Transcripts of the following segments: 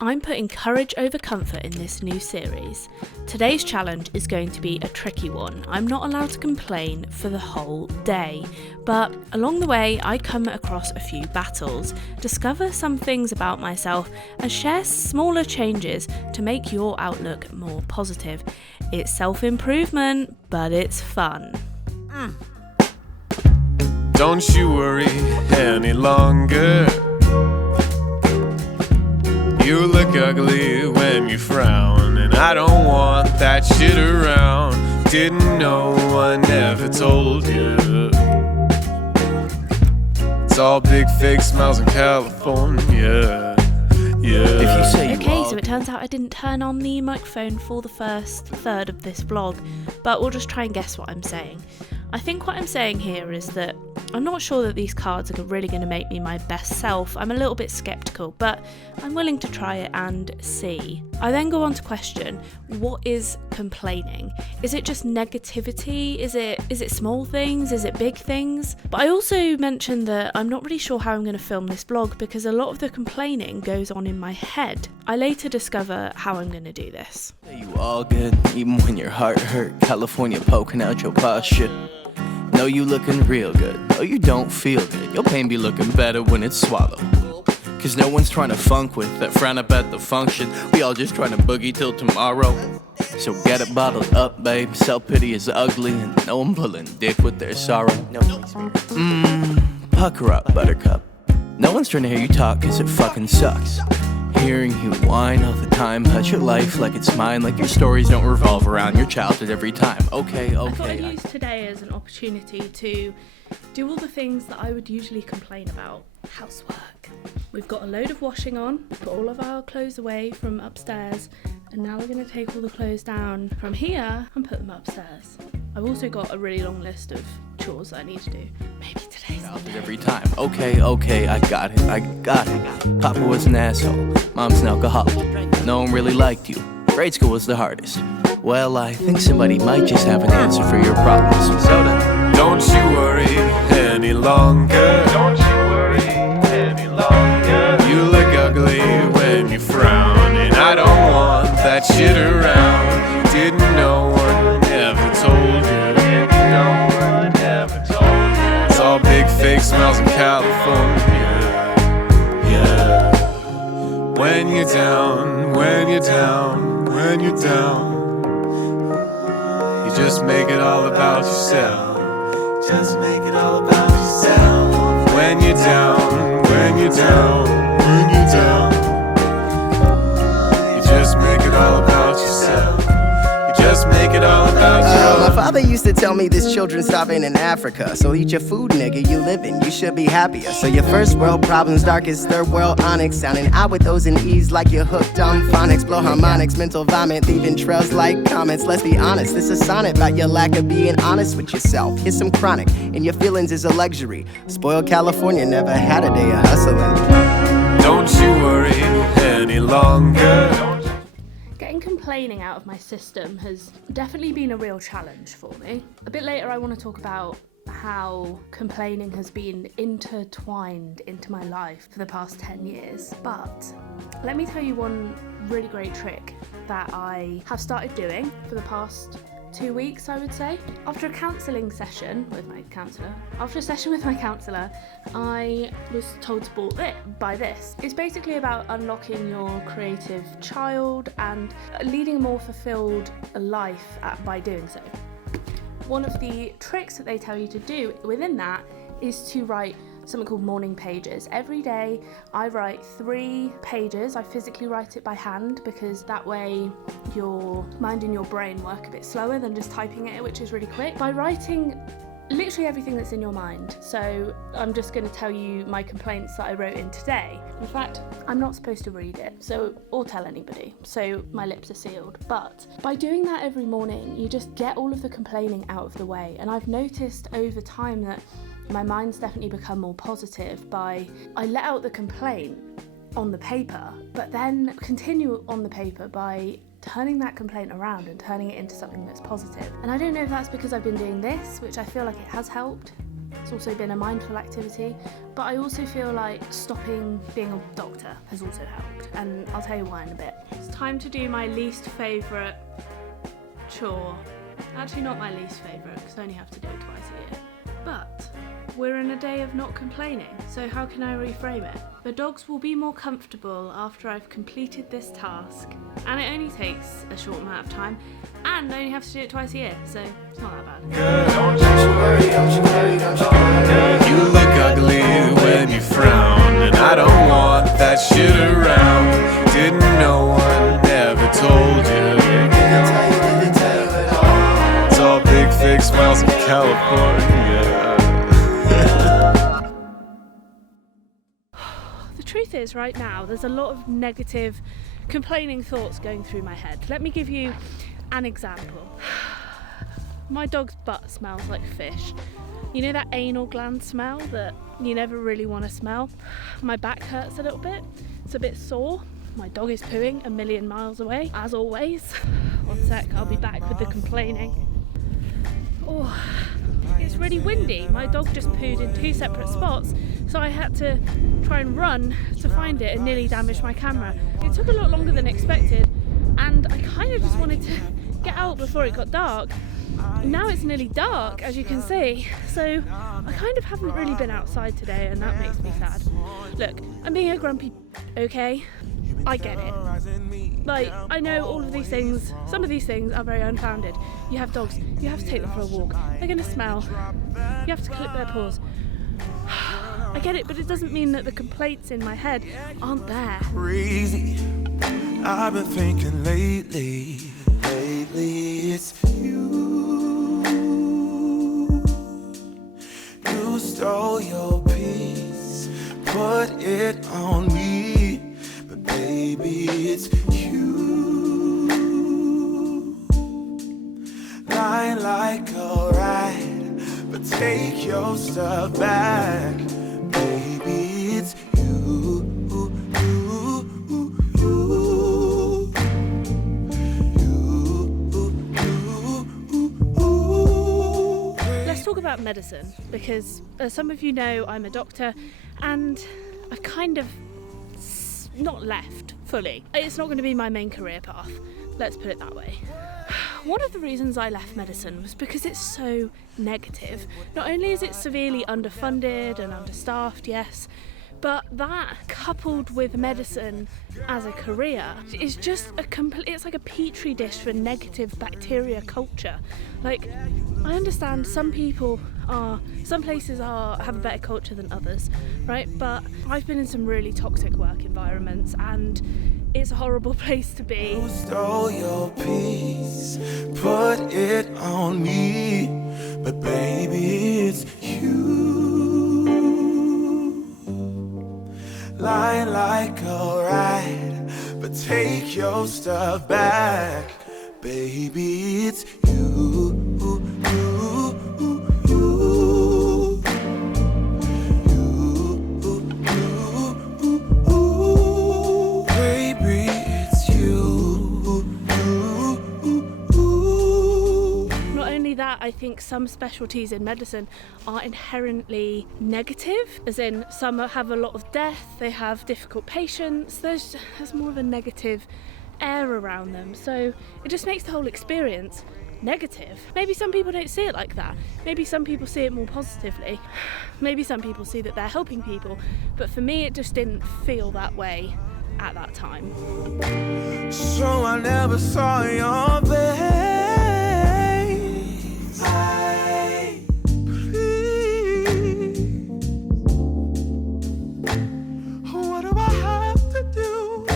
I'm putting courage over comfort in this new series. Today's challenge is going to be a tricky one. I'm not allowed to complain for the whole day, but along the way I come across a few battles, discover some things about myself and share smaller changes to make your outlook more positive. It's self-improvement, but it's fun. Don't you worry any longer. You look ugly when you frown, and I don't want that shit around. Didn't know, I never told you. It's all big fake smiles in California. Yeah. Okay, so it turns out I didn't turn on the microphone for the first third of this vlog, but we'll just try and guess what I'm saying. I think what I'm saying here is that I'm not sure that these cards are really going to make me my best self. I'm a little bit skeptical, but I'm willing to try it and see. I then go on to question, what is complaining? Is it just negativity? Is it small things? Is it big things? But I also mentioned that I'm not really sure how I'm going to film this vlog because a lot of the complaining goes on in my head. I later discover how I'm going to do this. You all good, even when your heart hurt. California poking out your posture. No, you looking real good. No, you don't feel good. Your pain be looking better when it's swallowed. Cause no one's trying to funk with that frown up at the function. We all just trying to boogie till tomorrow. So get it bottled up, babe. Self-pity is ugly and no one pulling dick with their sorrow. Pucker up, buttercup. No one's trying to hear you talk cause it fucking sucks. Hearing you whine all the time, touch your life like it's mine, like your stories don't revolve around your childhood every time. Okay. I thought I'd use today as an opportunity to do all the things that I would usually complain about. Housework. We've got a load of washing on, put all of our clothes away from upstairs, and now we're going to take all the clothes down from here and put them upstairs. I've also got a really long list of chores that I need to do. Maybe today's the day. Every time. Okay, I got it. Papa was an asshole. Mom's an alcoholic. No one really liked you. Grade school was the hardest. Well, I think somebody might just have an answer for your problems. Soda. Don't you worry any longer. You look ugly when you frown, and I don't want that shit around. Didn't no one ever told you. It's all big fake smiles in California. Yeah. When you're down, you just make it all about yourself. When you're down, you just make it all about yourself. My father used to tell me there's children starving in Africa. So eat your food, nigga, you living, you should be happier. So your first world problems, darkest third world onyx. Sounding out with those and E's like you're hooked on phonics. Blow harmonics, mental vomit, leaving trails like comets. Let's be honest, this is a sonnet about your lack of being honest with yourself. Here's some chronic, and your feelings is a luxury. Spoiled California never had a day of hustling. Don't you worry any longer. Getting complaining out of my system has definitely been a real challenge for me. A bit later I want to talk about how complaining has been intertwined into my life for the past 10 years. But let me tell you one really great trick that I have started doing for the past 2 weeks, I would say. After a session with my counsellor, I was told to buy this. It's basically about unlocking your creative child and leading a more fulfilled life by doing so. One of the tricks that they tell you to do within that is to write something called morning pages. Every day I write 3 pages. I physically write it by hand because that way your mind and your brain work a bit slower than just typing it, which is really quick. By writing literally everything that's in your mind. So I'm just going to tell you my complaints that I wrote in today. In fact, I'm not supposed to read it or tell anybody, so my lips are sealed. But by doing that every morning, you just get all of the complaining out of the way. And I've noticed over time that my mind's definitely become more positive I let out the complaint on the paper, but then continue on the paper by turning that complaint around and turning it into something that's positive. And I don't know if that's because I've been doing this, which I feel like it has helped, It's also been a mindful activity, but I also feel like stopping being a doctor has also helped, and I'll tell you why in a bit. It's time to do my least favourite chore. Actually not my least favourite, because I only have to do it twice a year. But we're in a day of not complaining, so how can I reframe it? The dogs will be more comfortable after I've completed this task, and it only takes a short amount of time, and I only have to do it twice a year, so it's not that bad. You look ugly when you frown, and I don't want that shit around. Didn't no one ever told you? It's all big fake smiles in California. The truth is, right now, there's a lot of negative, complaining thoughts going through my head. Let me give you an example. My dog's butt smells like fish. You know that anal gland smell that you never really want to smell? My back hurts a little bit. It's a bit sore. My dog is pooing a million miles away, as always. One sec, I'll be back with the complaining. Oh, it's really windy. My dog just pooed in 2 separate spots, so I had to try and run to find it and nearly damaged my camera. It took a lot longer than expected, and I kind of just wanted to get out before it got dark. Now it's nearly dark, as you can see, so I kind of haven't really been outside today, and that makes me sad. Look, I'm being a grumpy, okay? I get it. Like, I know all of these things, some of these things are very unfounded. You have dogs, you have to take them for a walk. They're gonna smell. You have to clip their paws. I get it, but it doesn't mean that the complaints in my head aren't there. Crazy, I've been thinking lately it's you. You stole your peace, put it on me, but baby it's you. Lying like a rat, but take your stuff back, baby it's you. Talk about medicine, because as some of you know, I'm a doctor, and I've kind of not left fully. It's not going to be my main career path, let's put it that way. One of the reasons I left medicine was because it's so negative. Not only is it severely underfunded and understaffed, yes, but that coupled with medicine as a career is just it's like a petri dish for negative bacteria culture. Like, I understand some places have a better culture than others, right? But I've been in some really toxic work environments, and it's a horrible place to be. You stole your peace, put it on me, but baby it's you. Lying like a rat, but take your stuff back, baby it's you. I think some specialties in medicine are inherently negative, as in some have a lot of death, they have difficult patients, there's more of a negative air around them, so it just makes the whole experience negative. Maybe some people don't see it like that, maybe some people see it more positively, maybe some people see that they're helping people, but for me it just didn't feel that way at that time. So I never saw your face. What do I have to do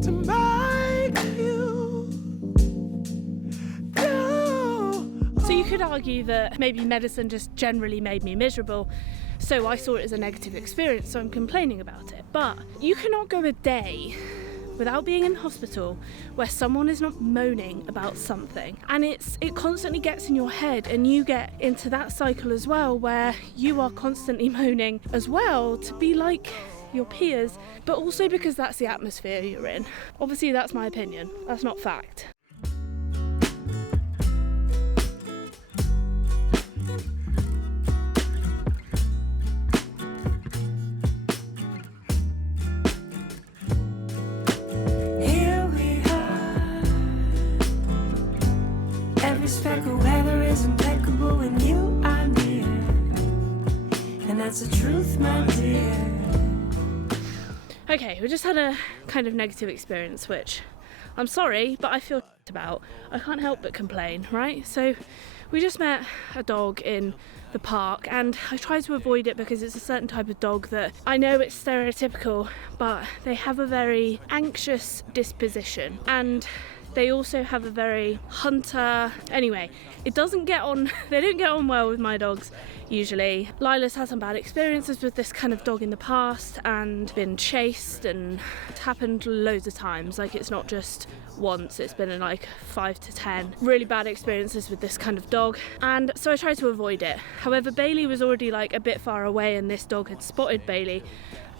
to make you go? So you could argue that maybe medicine just generally made me miserable, so I saw it as a negative experience, so I'm complaining about it. But you cannot go a day without being in hospital where someone is not moaning about something, and it constantly gets in your head, and you get into that cycle as well where you are constantly moaning as well to be like your peers, but also because that's the atmosphere you're in. Obviously that's my opinion, that's not fact. that's the truth, my dear. Okay, we just had a kind of negative experience, which I'm sorry, but I feel about. I can't help but complain, right? So we just met a dog in the park, and I try to avoid it because it's a certain type of dog that I know it's stereotypical, but they have a very anxious disposition, and they also have a very hunter. Anyway, it doesn't get on, they don't get on well with my dogs usually. Lila's had some bad experiences with this kind of dog in the past and been chased, and it's happened loads of times. Like, it's not just once, it's been like 5 to 10 really bad experiences with this kind of dog, and so I tried to avoid it. However, Bailey was already like a bit far away, and this dog had spotted Bailey,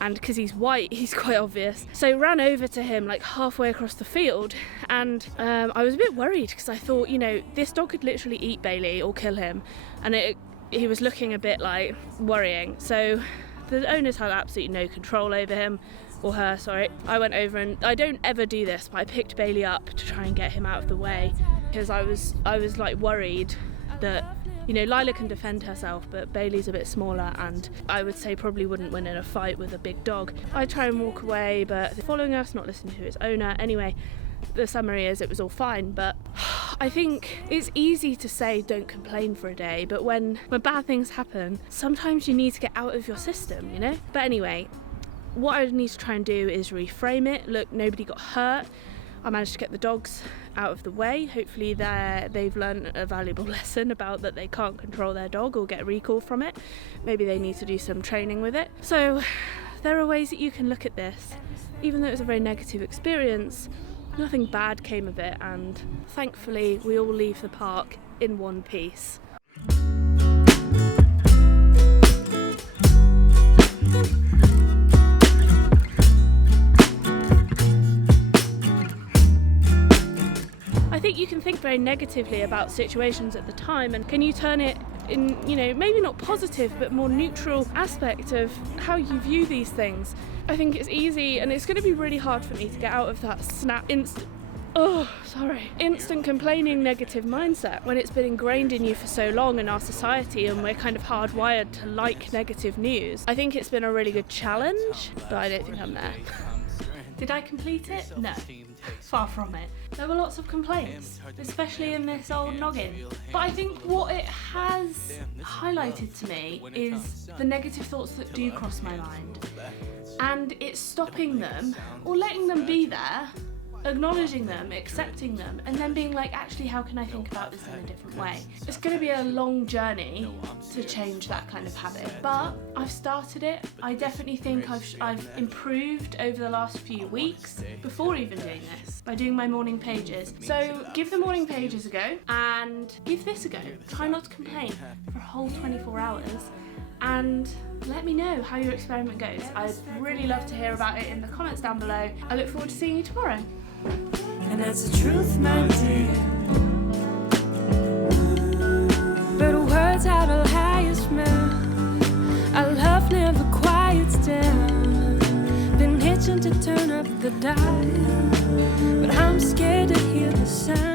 and because he's white, he's quite obvious. So ran over to him like halfway across the field, and I was a bit worried because I thought, you know, this dog could literally eat Bailey or kill him, and he was looking a bit like worrying. So the owners had absolutely no control over him, or her, sorry. I went over, and I don't ever do this, but I picked Bailey up to try and get him out of the way, because I was like worried that, you know, Lila can defend herself, but Bailey's a bit smaller, and I would say probably wouldn't win in a fight with a big dog. I try and walk away, but they're following us, not listening to his owner. Anyway, the summary is it was all fine, but I think it's easy to say don't complain for a day, but when bad things happen, sometimes you need to get out of your system, you know? But anyway, what I need to try and do is reframe it. Look, nobody got hurt. I managed to get the dogs out of the way. Hopefully they've learned a valuable lesson about that they can't control their dog or get recall from it. Maybe they need to do some training with it. So there are ways that you can look at this. Even though it was a very negative experience, nothing bad came of it, and thankfully we all leave the park in one piece. I think you can think very negatively about situations at the time, and can you turn it in, you know, maybe not positive but more neutral aspect of how you view these things. I think it's easy, and it's going to be really hard for me to get out of that instant complaining negative mindset when it's been ingrained in you for so long in our society, and we're kind of hardwired to like negative news. I think it's been a really good challenge, but I don't think I'm there. Did I complete it? No, far from it. There were lots of complaints, especially in this old noggin. But I think what it has highlighted to me is the negative thoughts that do cross my mind. And it's stopping them, or letting them be there, acknowledging them, accepting them, and then being like, actually, how can I think about this in a different way? It's going to be a long journey to change that kind of habit, but I've started it. I definitely think I've improved over the last few weeks before even doing this, by doing my morning pages. So give the morning pages a go, and give this a go. Try not to complain for a whole 24 hours. And let me know how your experiment goes. I'd really love to hear about it in the comments down below. I look forward to seeing you tomorrow. And that's the truth, my dear. But words are the highest man. Our love never quiets down. Been itching to turn up the dial, but I'm scared to hear the sound.